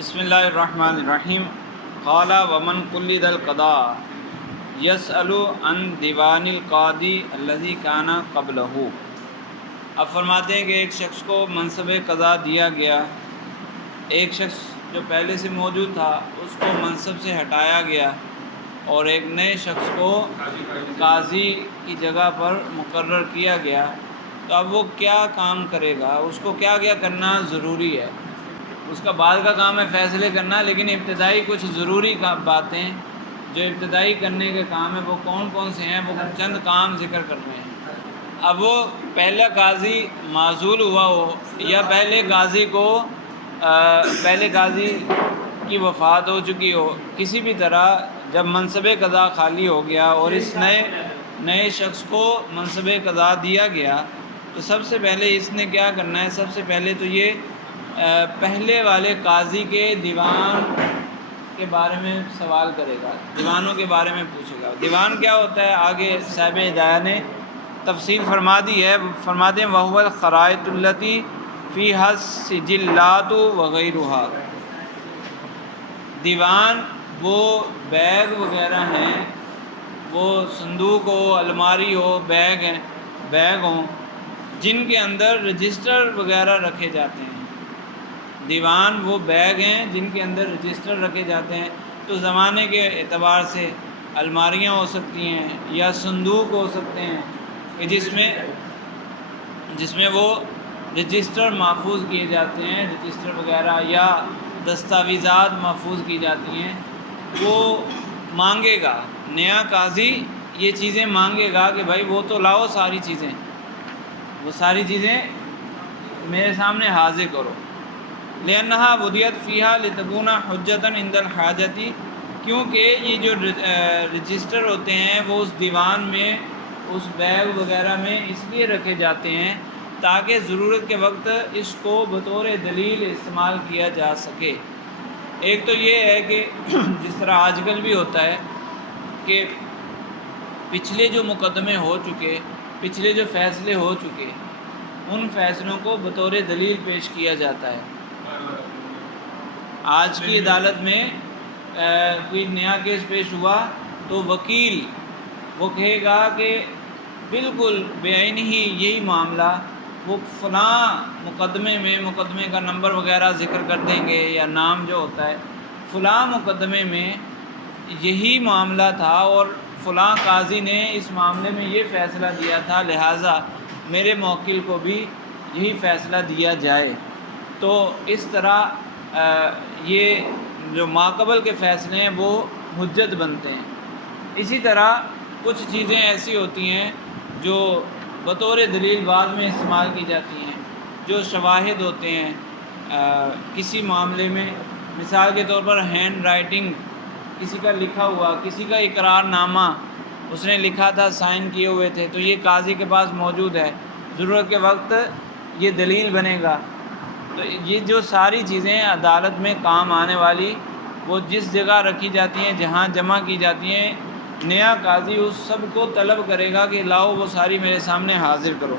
بسم اللہ الرحمن الرحیم۔ قال ومن قلد القضاء یسأل عن دیوان القاضی الذی کان قبلہ۔ اب فرماتے ہیں کہ ایک شخص کو منصب قضا دیا گیا، ایک شخص جو پہلے سے موجود تھا اس کو منصب سے ہٹایا گیا اور ایک نئے شخص کو قاضی کی جگہ پر مقرر کیا گیا، تو اب وہ کیا کام کرے گا، اس کو کیا کیا کرنا ضروری ہے۔ اس کا بعد کا کام ہے فیصلے کرنا، لیکن ابتدائی کچھ ضروری باتیں جو ابتدائی کرنے کے کام ہیں وہ کون کون سے ہیں، وہ چند کام ذکر کر رہے ہیں۔ اب وہ پہلا قاضی معزول ہوا ہو یا پہلے قاضی کی وفات ہو چکی ہو، کسی بھی طرح جب منصب قضا خالی ہو گیا اور اس نئے شخص کو منصب قضا دیا گیا، تو سب سے پہلے اس نے کیا کرنا ہے، سب سے پہلے تو یہ پہلے والے قاضی کے دیوان کے بارے میں سوال کرے گا، دیوانوں کے بارے میں پوچھے گا۔ دیوان کیا ہوتا ہے آگے صاحب ہدایہ نے تفصیل فرما دی ہے، فرماتے ہیں وَهُوَ الْخَرَائِطُ الَّتِي فِيهَا السِّجِلَّاتُ وَغَيْرُهَا۔ دیوان وہ بیگ وغیرہ ہیں، وہ صندوق ہو، الماری ہو، بیگ ہوں جن کے اندر رجسٹر وغیرہ رکھے جاتے ہیں۔ دیوان وہ بیگ ہیں جن کے اندر رجسٹر رکھے جاتے ہیں، تو زمانے کے اعتبار سے الماریاں ہو سکتی ہیں یا صندوق ہو سکتے ہیں کہ جس میں وہ رجسٹر محفوظ کیے جاتے ہیں، رجسٹر وغیرہ یا دستاویزات محفوظ کی جاتی ہیں۔ وہ مانگے گا، نیا قاضی یہ چیزیں مانگے گا کہ بھائی وہ تو لاؤ، وہ ساری چیزیں میرے سامنے حاضر کرو۔ لأنها وضعت فيها لتكون حجة عند الحاجة، کیونکہ یہ جو رجسٹر ہوتے ہیں وہ اس دیوان میں، اس بیگ وغیرہ میں اس لیے رکھے جاتے ہیں تاکہ ضرورت کے وقت اس کو بطور دلیل استعمال کیا جا سکے۔ ایک تو یہ ہے کہ جس طرح آج کل بھی ہوتا ہے کہ پچھلے جو مقدمے ہو چکے، پچھلے جو فیصلے ہو چکے، ان فیصلوں کو بطور دلیل پیش کیا جاتا ہے۔ آج کی عدالت میں کوئی نیا کیس پیش ہوا تو وکیل وہ کہے گا کہ بالکل بے عین ہی یہی معاملہ، وہ فلاں مقدمے کا نمبر وغیرہ ذکر کر دیں گے یا نام جو ہوتا ہے، فلاں مقدمے میں یہی معاملہ تھا اور فلاں قاضی نے اس معاملے میں یہ فیصلہ دیا تھا، لہٰذا میرے موکل کو بھی یہی فیصلہ دیا جائے۔ تو اس طرح یہ جو ماقبل کے فیصلے ہیں وہ حجت بنتے ہیں۔ اسی طرح کچھ چیزیں ایسی ہوتی ہیں جو بطور دلیل بعد میں استعمال کی جاتی ہیں، جو شواہد ہوتے ہیں کسی معاملے میں، مثال کے طور پر ہینڈ رائٹنگ، کسی کا لکھا ہوا، کسی کا اقرار نامہ اس نے لکھا تھا، سائن کیے ہوئے تھے، تو یہ قاضی کے پاس موجود ہے، ضرورت کے وقت یہ دلیل بنے گا۔ تو یہ جو ساری چیزیں عدالت میں کام آنے والی، وہ جس جگہ رکھی جاتی ہیں، جہاں جمع کی جاتی ہیں، نیا قاضی اس سب کو طلب کرے گا کہ لاؤ وہ ساری میرے سامنے حاضر کرو۔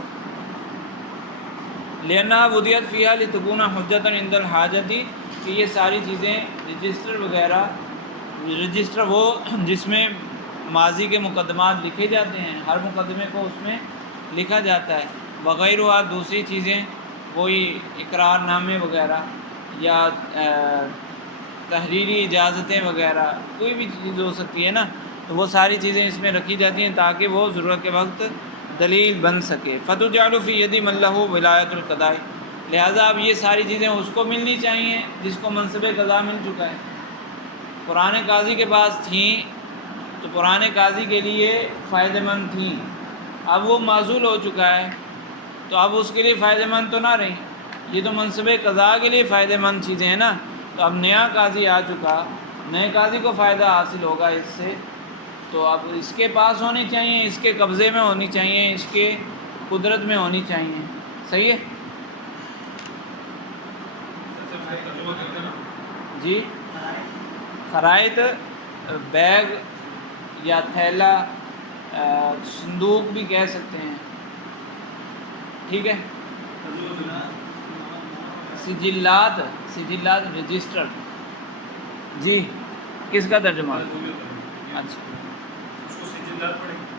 لأنها وضعت فيها لتكون حجة عند الحاجة، کہ یہ ساری چیزیں رجسٹر وغیرہ، رجسٹر وہ جس میں ماضی کے مقدمات لکھے جاتے ہیں، ہر مقدمے کو اس میں لکھا جاتا ہے، وغیرہ دوسری چیزیں کوئی اقرار نامے وغیرہ یا تحریری اجازتیں وغیرہ، کوئی بھی چیز ہو سکتی ہے نا، تو وہ ساری چیزیں اس میں رکھی جاتی ہیں تاکہ وہ ضرورت کے وقت دلیل بن سکے۔ فتجعل فی ید من لہ ولایۃ القضاء، لہٰذا اب یہ ساری چیزیں اس کو ملنی چاہیے جس کو منصب قضا مل چکا ہے۔ پرانے قاضی کے پاس تھیں تو پرانے قاضی کے لیے فائدہ مند تھیں، اب وہ معزول ہو چکا ہے تو اب اس کے لیے فائدہ مند تو نہ رہی، یہ تو منصب قضا کے لیے فائدہ مند چیزیں ہیں نا۔ تو اب نیا قاضی آ چکا، نئے قاضی کو فائدہ حاصل ہوگا اس سے، تو اب اس کے پاس ہونی چاہیے، اس کے قبضے میں ہونی چاہیے، اس کے قدرت میں ہونی چاہیے۔ صحیح ہے جی؟ خرائط بیگ یا تھیلا، صندوق بھی کہہ سکتے ہیں، ٹھیک ہے۔ سجلات رجسٹر، جی کس کا ترجمہ؟ اچھا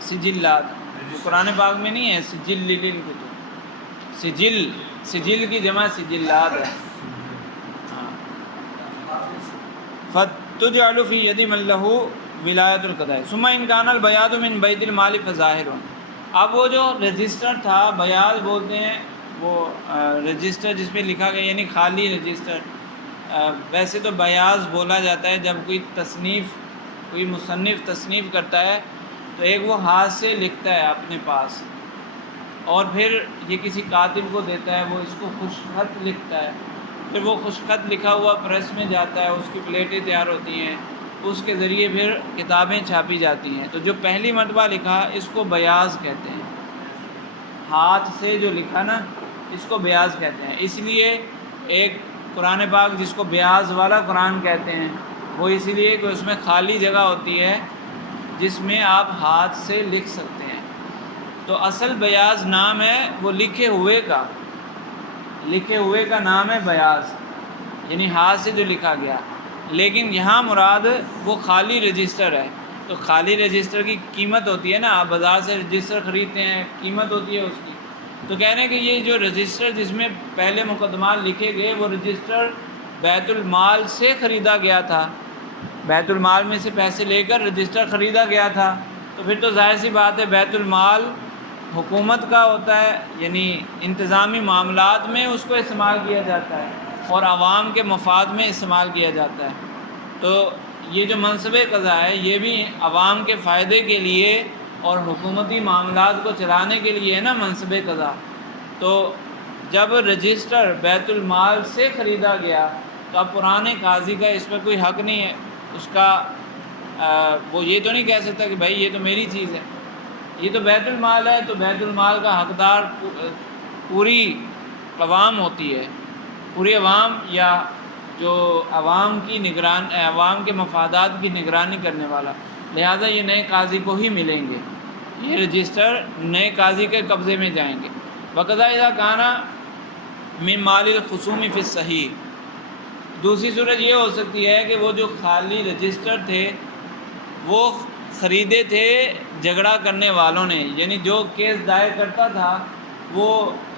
سجلات، قرآن پاک میں نہیں ہے سجل للکتب، سجل کی جمع سجلات ہے۔ فتجعل فی ید من لہ ولایت القضاء ثم ان کان البیاض من بیت المال فظاہر۔ اب وہ جو رجسٹر تھا، بیاض بولتے ہیں وہ رجسٹر جس پہ لکھا گیا، یعنی خالی رجسٹر۔ ویسے تو بیاض بولا جاتا ہے جب کوئی مصنف تصنیف کرتا ہے تو ایک وہ ہاتھ سے لکھتا ہے اپنے پاس، اور پھر یہ کسی کاتب کو دیتا ہے، وہ اس کو خوش خط لکھتا ہے، پھر وہ خوش خط لکھا ہوا پریس میں جاتا ہے، اس کی پلیٹیں تیار ہوتی ہیں، اس کے ذریعے پھر کتابیں چھاپی جاتی ہیں۔ تو جو پہلی مرتبہ لکھا اس کو بیاض کہتے ہیں، ہاتھ سے جو لکھا نا اس کو بیاض کہتے ہیں۔ اس لیے ایک قرآن پاک جس کو بیاض والا قرآن کہتے ہیں، وہ اسی لیے کہ اس میں خالی جگہ ہوتی ہے جس میں آپ ہاتھ سے لکھ سکتے ہیں۔ تو اصل بیاض نام ہے وہ لکھے ہوئے کا نام ہے بیاض، یعنی ہاتھ سے جو لکھا گیا۔ لیکن یہاں مراد وہ خالی رجسٹر ہے۔ تو خالی رجسٹر کی قیمت ہوتی ہے نا، آپ بازار سے رجسٹر خریدتے ہیں، قیمت ہوتی ہے اس کی۔ تو کہہ رہے ہیں کہ یہ جو رجسٹر جس میں پہلے مقدمات لکھے گئے، وہ رجسٹر بیت المال سے خریدا گیا تھا، بیت المال میں سے پیسے لے کر رجسٹر خریدا گیا تھا۔ تو پھر تو ظاہر سی بات ہے بیت المال حکومت کا ہوتا ہے، یعنی انتظامی معاملات میں اس کو استعمال کیا جاتا ہے اور عوام کے مفاد میں استعمال کیا جاتا ہے۔ تو یہ جو منصب قضا ہے یہ بھی عوام کے فائدے کے لیے اور حکومتی معاملات کو چلانے کے لیے ہے نا منصب قضا۔ تو جب رجسٹر بیت المال سے خریدا گیا تو اب پرانے قاضی کا اس پر کوئی حق نہیں ہے، اس کا وہ یہ تو نہیں کہہ سکتا کہ بھائی یہ تو میری چیز ہے، یہ تو بیت المال ہے، تو بیت المال کا حقدار پوری عوام ہوتی ہے، پوری عوام یا جو عوام کے مفادات کی نگرانی کرنے والا، لہٰذا یہ نئے قاضی کو ہی ملیں گے، یہ رجسٹر نئے قاضی کے قبضے میں جائیں گے۔ وقضا اذا کان من مال الخصوم فی الصحیح، دوسری صورت یہ ہو سکتی ہے کہ وہ جو خالی رجسٹر تھے وہ خریدے تھے جھگڑا کرنے والوں نے، یعنی جو کیس دائر کرتا تھا وہ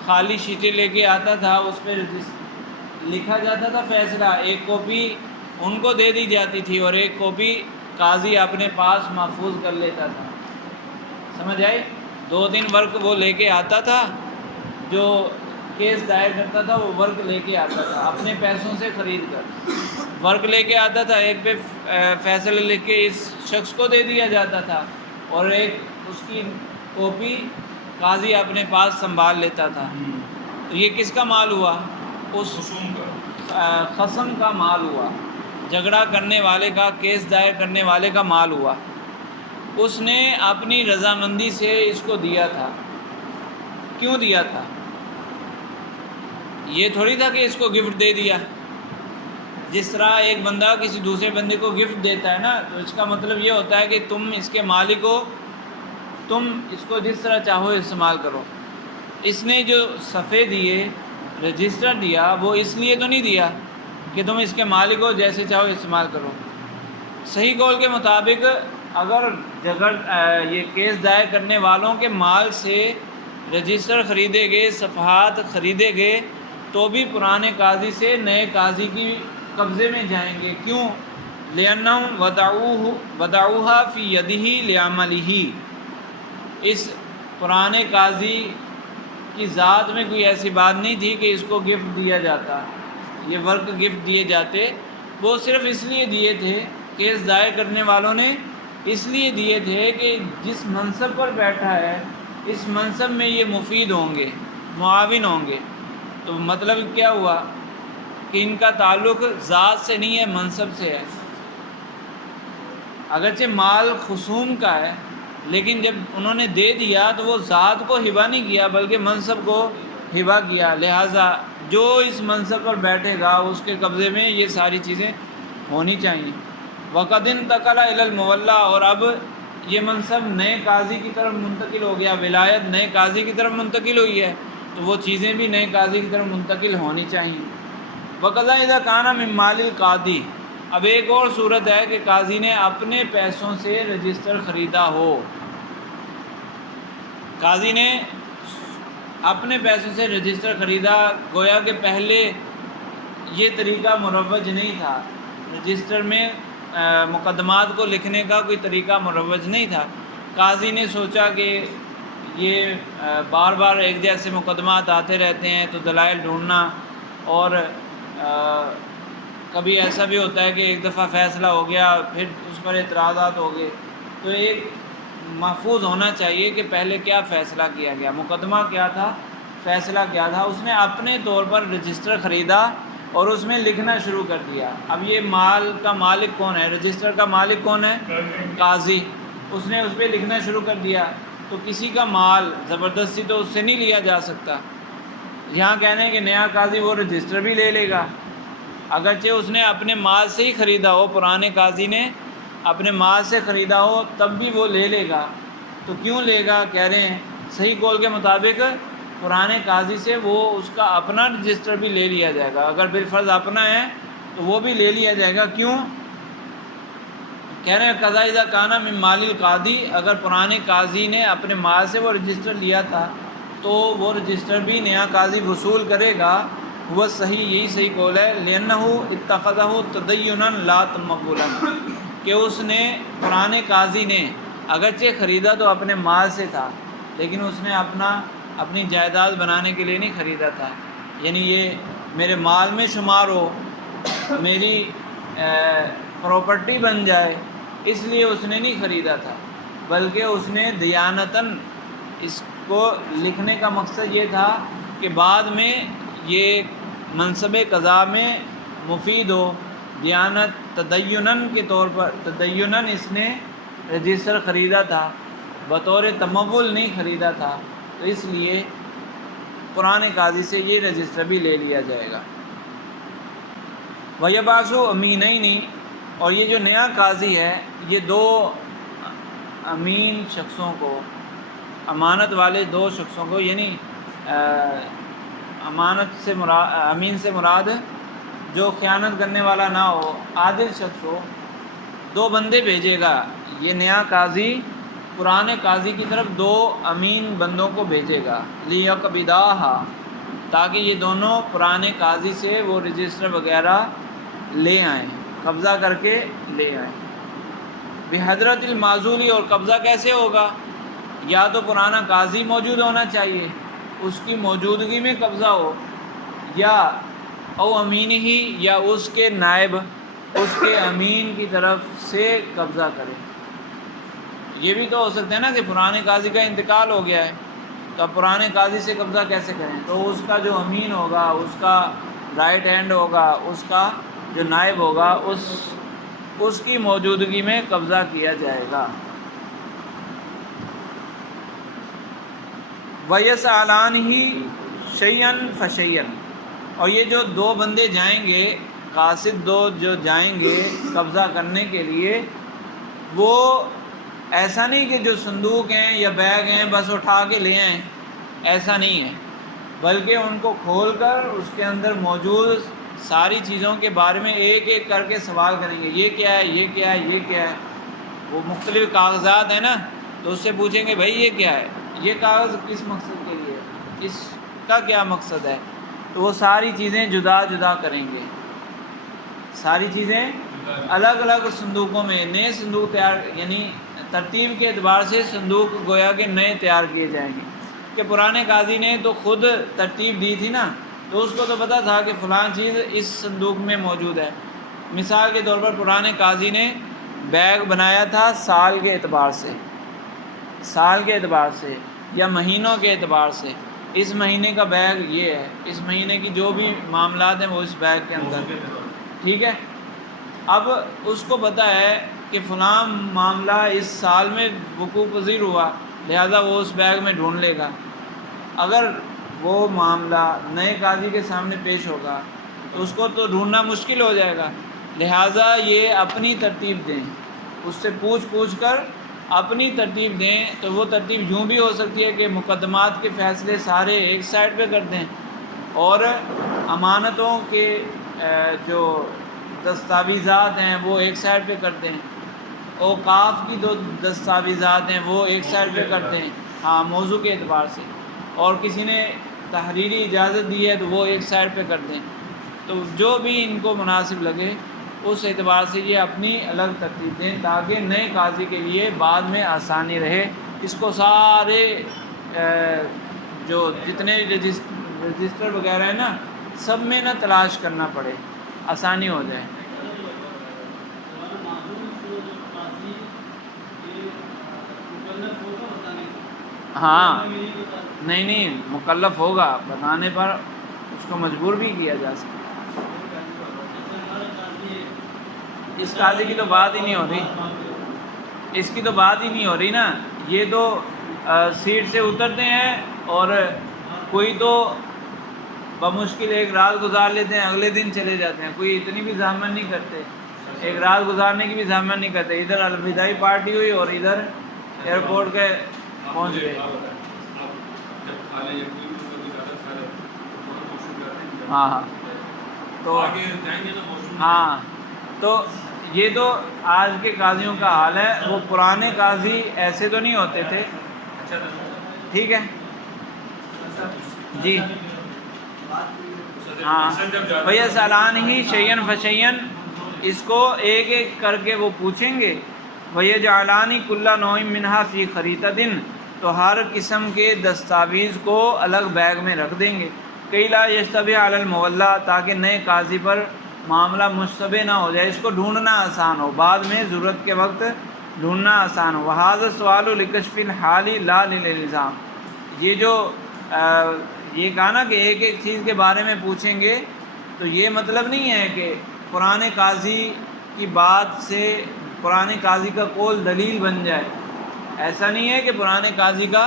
خالی شیٹیں لے کے آتا تھا، اس پہ لکھا جاتا تھا فیصلہ، ایک کاپی ان کو دے دی جاتی تھی اور ایک کاپی قاضی اپنے پاس محفوظ کر لیتا تھا۔ سمجھ آئی؟ 2 ورق وہ لے کے آتا تھا، جو کیس دائر کرتا تھا وہ ورق لے کے آتا تھا اپنے پیسوں سے خرید کر، ورق لے کے آتا تھا، ایک پہ فیصلہ لکھ کے اس شخص کو دے دیا جاتا تھا اور ایک اس کی کاپی قاضی اپنے پاس سنبھال لیتا تھا۔ تو یہ کس کا مال ہوا؟ اس خصم کا مال ہوا، جھگڑا کرنے والے کا، کیس دائر کرنے والے کا مال ہوا۔ اس نے اپنی رضامندی سے اس کو دیا تھا۔ کیوں دیا تھا؟ یہ تھوڑی تھا کہ اس کو گفٹ دے دیا، جس طرح ایک بندہ کسی دوسرے بندے کو گفٹ دیتا ہے نا، تو اس کا مطلب یہ ہوتا ہے کہ تم اس کے مالک ہو، تم اس کو جس طرح چاہو استعمال کرو۔ اس نے جو صفحے دیے، رجسٹر دیا، وہ اس لیے تو نہیں دیا کہ تم اس کے مالک ہو، جیسے چاہو استعمال کرو۔ صحیح قول کے مطابق اگر یہ کیس دائر کرنے والوں کے مال سے رجسٹر خریدے گئے، صفحات خریدے گئے، تو بھی پرانے قاضی سے نئے قاضی کی قبضے میں جائیں گے۔ کیوں؟ لِأَنَّهُمْ وَضَعُوهَا فِي يَدِهِ لِعَمَلِهِ، اس پرانے قاضی کی ذات میں کوئی ایسی بات نہیں تھی کہ اس کو گفٹ دیا جاتا، یہ ورک گفٹ دیے جاتے، وہ صرف اس لیے دیے تھے، کیس دائر کرنے والوں نے اس لیے دیے تھے کہ جس منصب پر بیٹھا ہے اس منصب میں یہ مفید ہوں گے، معاون ہوں گے۔ تو مطلب کیا ہوا کہ ان کا تعلق ذات سے نہیں ہے، منصب سے ہے۔ اگرچہ مال خصوم کا ہے، لیکن جب انہوں نے دے دیا تو وہ ذات کو ہبہ نہیں کیا بلکہ منصب کو ہبہ کیا، لہٰذا جو اس منصب پر بیٹھے گا اس کے قبضے میں یہ ساری چیزیں ہونی چاہیے۔ وَقَدْ انتقل إِلَى الْمُوَلَّى، اور اب یہ منصب نئے قاضی کی طرف منتقل ہو گیا، ولایت نئے قاضی کی طرف منتقل ہوئی ہے، تو وہ چیزیں بھی نئے قاضی کی طرف منتقل ہونی چاہیے۔ وَقَضَا إِذَا كَانَ مِن مَالِ الْقَاضِي، اب ایک اور صورت ہے کہ قاضی نے اپنے پیسوں سے رجسٹر خریدا ہو، قاضی نے اپنے پیسوں سے رجسٹر خریدا، گویا کہ پہلے یہ طریقہ مروج نہیں تھا، رجسٹر میں مقدمات کو لکھنے کا کوئی طریقہ مروج نہیں تھا۔ قاضی نے سوچا کہ یہ بار بار ایک جیسے مقدمات آتے رہتے ہیں تو دلائل ڈھونڈنا، اور کبھی ایسا بھی ہوتا ہے کہ ایک دفعہ فیصلہ ہو گیا پھر اس پر اعتراضات ہو گئے، تو ایک محفوظ ہونا چاہیے کہ پہلے کیا فیصلہ کیا گیا، مقدمہ کیا تھا، فیصلہ کیا تھا۔ اس نے اپنے طور پر رجسٹر خریدا اور اس میں لکھنا شروع کر دیا۔ اب یہ مال کا مالک کون ہے؟ رجسٹر کا مالک کون ہے؟ قاضی۔ اس نے اس پہ لکھنا شروع کر دیا، تو کسی کا مال زبردستی تو اس سے نہیں لیا جا سکتا۔ یہاں کہنے ہیں کہ نیا قاضی وہ رجسٹر بھی لے لے گا، اگرچہ اس نے اپنے مال سے ہی خریدا ہو، پرانے قاضی نے اپنے مال سے خریدا ہو تب بھی وہ لے لے گا۔ تو کیوں لے گا؟ کہہ رہے ہیں صحیح قول کے مطابق پرانے قاضی سے وہ اس کا اپنا رجسٹر بھی لے لیا جائے گا، اگر بالفرض اپنا ہے تو وہ بھی لے لیا جائے گا۔ کیوں؟ کہہ رہے ہیں قضا اذا کانا من مال القاضی، اگر پرانے قاضی نے اپنے مال سے وہ رجسٹر لیا تھا تو وہ رجسٹر بھی نیا قاضی وصول کرے گا۔ وہ صحیح، یہی صحیح قول ہے، لِأَنَّهُ اتَّخَذَهُ تَدَيُّنًا لَا تَمَوُّلًا، کہ اس نے پرانے قاضی نے اگرچہ خریدا تو اپنے مال سے تھا لیکن اس نے اپنی جائیداد بنانے کے لیے نہیں خریدا تھا، یعنی یہ میرے مال میں شمار ہو، میری پراپرٹی بن جائے، اس لیے اس نے نہیں خریدا تھا، بلکہ اس نے دیانتاً اس کو لکھنے کا مقصد یہ تھا کہ بعد میں یہ منصب قضا میں مفید ہو، دیانت تدیناً کے طور پر، تدیناً اس نے رجسٹر خریدا تھا، بطور تمول نہیں خریدا تھا، تو اس لیے پرانے قاضی سے یہ رجسٹر بھی لے لیا جائے گا۔ وَيَبْعَثُ أَمِينَيْنِ، اور یہ جو نیا قاضی ہے یہ دو امین شخصوں کو، امانت والے دو شخصوں کو، یعنی امانت سے مراد، امین سے مراد جو خیانت کرنے والا نہ ہو، عادل شخص ہو، دو بندے بھیجے گا یہ نیا قاضی، پرانے قاضی کی طرف دو امین بندوں کو بھیجے گا، لِيَقْبِضَاهَا، تاکہ یہ دونوں پرانے قاضی سے وہ رجسٹر وغیرہ لے آئیں، قبضہ کر کے لے آئیں۔ بحضرت المعزولی، اور قبضہ کیسے ہوگا؟ یا تو پرانا قاضی موجود ہونا چاہیے، اس کی موجودگی میں قبضہ ہو، یا او امین ہی، یا اس کے نائب اس کے امین کی طرف سے قبضہ کرے۔ یہ بھی تو ہو سکتا ہے نا کہ پرانے قاضی کا انتقال ہو گیا ہے تو اب پرانے قاضی سے قبضہ کیسے کریں؟ تو اس کا جو امین ہوگا، اس کا رائٹ ہینڈ ہوگا، اس کا جو نائب ہوگا، اس کی موجودگی میں قبضہ کیا جائے گا۔ وَيَسْأَلَانِهِ شَيْئًا فَشَيْئًا، اور یہ جو دو بندے جائیں گے، قاصد دو جو جائیں گے قبضہ کرنے کے لیے، وہ ایسا نہیں کہ جو صندوق ہیں یا بیگ ہیں بس اٹھا کے لے آئیں، ایسا نہیں ہے، بلکہ ان کو کھول کر اس کے اندر موجود ساری چیزوں کے بارے میں ایک ایک کر کے سوال کریں گے، یہ کیا ہے، یہ کیا ہے، یہ کیا ہے۔ وہ مختلف کاغذات ہیں نا، تو اس سے پوچھیں گے بھائی یہ کیا ہے، یہ کاغذ کس مقصد کے لیے، اس کا کیا مقصد ہے، تو وہ ساری چیزیں جدا جدا کریں گے، ساری چیزیں الگ الگ صندوقوں میں، نئے صندوق تیار، یعنی ترتیب کے اعتبار سے صندوق گویا کہ نئے تیار کیے جائیں گے، کہ پرانے قاضی نے تو خود ترتیب دی تھی نا، تو اس کو تو پتہ تھا کہ فلاں چیز اس صندوق میں موجود ہے۔ مثال کے طور پر پرانے قاضی نے بیگ بنایا تھا سال کے اعتبار سے، سال کے اعتبار سے یا مہینوں کے اعتبار سے، اس مہینے کا بیگ یہ ہے، اس مہینے کی جو بھی معاملات ہیں وہ اس بیگ کے اندر، ٹھیک ہے۔ اب اس کو پتہ ہے کہ فلاں معاملہ اس سال میں وقوع پذیر ہوا، لہذا وہ اس بیگ میں ڈھونڈ لے گا۔ اگر وہ معاملہ نئے قاضی کے سامنے پیش ہوگا تو اس کو تو ڈھونڈنا مشکل ہو جائے گا، لہٰذا یہ اپنی ترتیب دیں، اس سے پوچھ کر اپنی ترتیب دیں، تو وہ ترتیب یوں بھی ہو سکتی ہے کہ مقدمات کے فیصلے سارے ایک سائڈ پہ کر دیں، اور امانتوں کے جو دستاویزات ہیں وہ ایک سائڈ پہ کرتے ہیں، اوقاف کی جو دستاویزات ہیں وہ ایک سائڈ پہ کرتے ہیں، ہاں موضوع کے اعتبار سے، اور کسی نے تحریری اجازت دی ہے تو وہ ایک سائڈ پہ کرتے ہیں۔ تو جو بھی ان کو مناسب لگے اس اعتبار سے یہ اپنی الگ ترتیب دیں تاکہ نئے قاضی کے لیے بعد میں آسانی رہے، اس کو سارے جو جتنے رجسٹر وغیرہ ہیں نا سب میں نہ تلاش کرنا پڑے، آسانی ہو جائے۔ ہاں نہیں مکلف ہوگا، بتانے پر اس کو مجبور بھی کیا جا سکتا۔ اس قاضی کی تو بات ہی نہیں ہو رہی، اس کی تو بات ہی نہیں ہو رہی نا، یہ تو سیٹ سے اترتے ہیں اور کوئی تو بمشکل ایک رات گزار لیتے ہیں، اگلے دن چلے جاتے ہیں، کوئی اتنی بھی زحمت نہیں کرتے، ایک رات گزارنے کی بھی زحمت نہیں کرتے، ادھر الوداعی پارٹی ہوئی اور ادھر ایئرپورٹ کے پہنچ گئے۔ ہاں تو ہاں تو یہ تو آج کے قاضیوں کا حال ہے، وہ پرانے قاضی ایسے تو نہیں ہوتے تھے۔ ٹھیک ہے جی ہاں وَيَسْأَلَانِهِ شَيْئًا فَشَيْئًا، اس کو ایک ایک کر کے وہ پوچھیں گے۔ وَيَجْعَلَانِ كُلَّ نَوْعٍ مِّنْهَا فِي خَرِيطَةٍ، تو ہر قسم کے دستاویز کو الگ بیگ میں رکھ دیں گے۔ کئی لا يشتبه علی المولا، تاکہ نئے قاضی پر معاملہ مشتبہ نہ ہو جائے، اس کو ڈھونڈنا آسان ہو، بعد میں ضرورت کے وقت ڈھونڈنا آسان ہو۔ وَهَذَا السُّؤَالُ لِكَشْفِ الْحَالِ لَا لِلْإِلْزَامِ، یہ جو یہ کہا نا کہ ایک ایک چیز کے بارے میں پوچھیں گے، تو یہ مطلب نہیں ہے کہ پرانے قاضی کی بات سے پرانے قاضی کا قول دلیل بن جائے، ایسا نہیں ہے کہ پرانے قاضی کا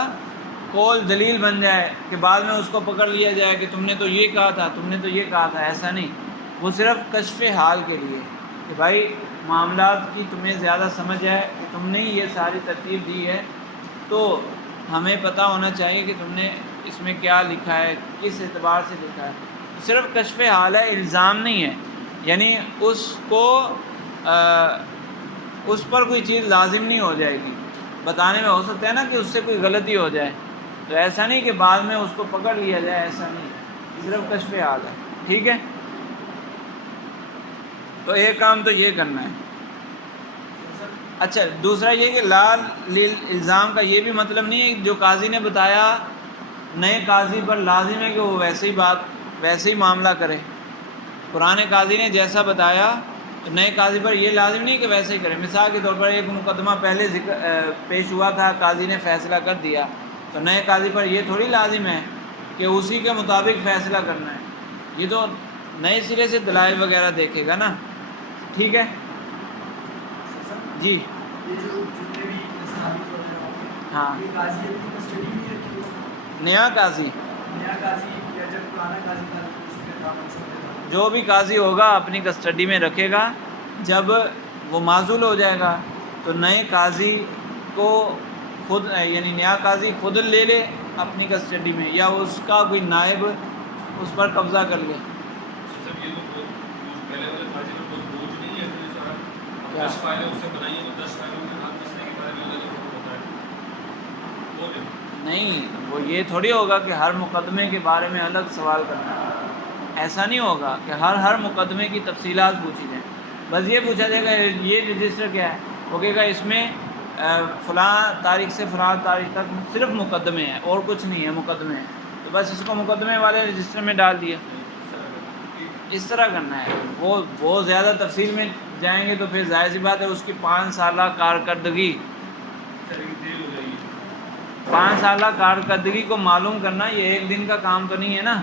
قول دلیل بن جائے کہ بعد میں اس کو پکڑ لیا جائے کہ تم نے تو یہ کہا تھا، تم نے تو یہ کہا تھا، ایسا نہیں، وہ صرف کشف حال کے لیے کہ بھائی معاملات کی تمہیں زیادہ سمجھ ہے کہ تم نے یہ ساری ترتیب دی ہے، تو ہمیں پتہ ہونا چاہیے کہ تم نے اس میں کیا لکھا ہے، کس اعتبار سے لکھا ہے، صرف کشف حال ہے، الزام نہیں ہے، یعنی اس کو اس پر کوئی چیز لازم نہیں ہو جائے گی، بتانے میں ہو سکتا ہے نا کہ اس سے کوئی غلطی ہو جائے، تو ایسا نہیں کہ بعد میں اس کو پکڑ لیا جائے، ایسا نہیں، صرف کشف حال ہے۔ ٹھیک ہے، تو ایک کام تو یہ کرنا ہے۔ اچھا دوسرا یہ کہ لال الزام کا یہ بھی مطلب نہیں ہے کہ جو قاضی نے بتایا نئے قاضی پر لازم ہے کہ وہ ویسے ہی معاملہ کرے، پرانے قاضی نے جیسا بتایا تو نئے قاضی پر یہ لازم نہیں کہ ویسے ہی کرے۔ مثال کے طور پر ایک مقدمہ پہلے پیش ہوا تھا، قاضی نے فیصلہ کر دیا، تو نئے قاضی پر یہ تھوڑی لازم ہے کہ اسی کے مطابق فیصلہ کرنا ہے، یہ تو نئے سرے سے دلائل وغیرہ دیکھے گا نا۔ ٹھیک ہے جی ہاں نیا قاضی جو بھی قاضی ہوگا اپنی کسٹڈی میں رکھے گا، جب وہ معزول ہو جائے گا تو نئے قاضی کو خود یعنی نیا قاضی خود لے لے اپنی کسٹڈی میں، یا اس کا کوئی نائب اس پر قبضہ کر لے۔ نہیں وہ یہ تھوڑی ہوگا کہ ہر مقدمے کے بارے میں الگ سوال کرنا ہے، ایسا نہیں ہوگا کہ ہر مقدمے کی تفصیلات پوچھی جائیں، بس یہ پوچھا جائے گا یہ رجسٹر کیا ہے، وہ کہے گا اس میں فلاں تاریخ سے فلاں تاریخ تک صرف مقدمے ہیں اور کچھ نہیں ہے، مقدمے ہیں، تو بس اس کو مقدمے والے رجسٹر میں ڈال دیا، اس طرح کرنا ہے۔ وہ بہت زیادہ تفصیل میں جائیں گے تو پھر ظاہر سی بات ہے اس کی 5 سالہ کارکردگی 5 سالہ کارکردگی کو معلوم کرنا یہ ایک دن کا کام تو نہیں ہے نا۔